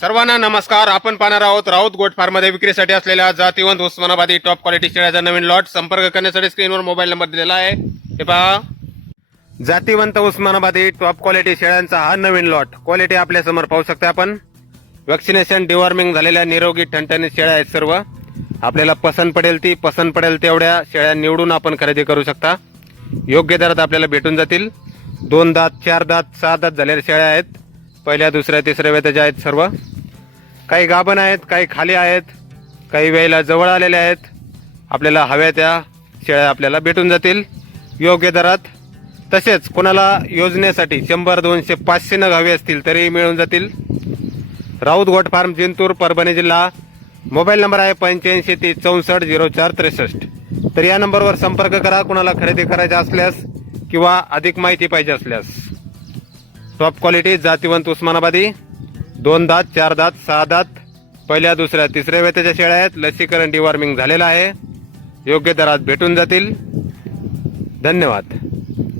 सर्वांना नमस्कार. आपण पाहणार आहोत राऊत गोट फार्ममध्ये विक्रीसाठी असलेल्या जातीवंत उस्मानाबादी टॉप क्वालिटी शेळ्याचा नवीन लॉट संपर्क करण्यासाठी स्क्रीनवर मोबाईल नंबर दिलेला आहे. हे पहा. जातीवंत उस्मानाबादी टॉप क्वालिटी शेळ्यांचा हा नवीन लॉट. क्वालिटी आपल्यासमोर पाहू शकता आपण. वॅक्सिनेशन डिवॉर्मिंग झालेल्या निरोगी ठणठणीत शेळ्या आहेत सर्व. आपल्याला पसंत पडेल ती पसंत पडेल तेवढ्या शेळ्या निवडून आपण खरेदी करू शकता. योग्य दरात आपल्याला भेटून जातील. दोन दात चार दात सहा दात झालेल्या शेळ्या आहेत. पहिल्या दुसऱ्या तिसऱ्या वेताच्या आहेत सर्व काही गाभण आहेत काही खाली आहेत काही वेळेला जवळ आलेल्या आहेत आपल्याला हव्या त्या शेळ्या आपल्याला भेटून जातील. योग्य दरात. तसेच कोणाला योजनेसाठी शंभर दोनशे पाचशे नग हवे असतील तरीही मिळून जातील. राऊत गोट फार्म जिंतूर परभणी जिल्हा. मोबाईल नंबर आहे पंच्याऐंशी तीस चौसष्ट झिरो चार त्रेसष्ट. तर या नंबरवर संपर्क करा कुणाला खरेदी करायचा असल्यास किंवा अधिक माहिती पाहिजे असल्यास. टॉप क्वालिटी जातीवंत उस्मानाबादी. दोन दात चार दात सहा दात. पहिल्या दुसऱ्या तिसऱ्या वेताच्या शेळ्या आहेत. लसीकरण डिवॉर्मिंग झालेलं आहे. योग्य दरात भेटून जातील. धन्यवाद.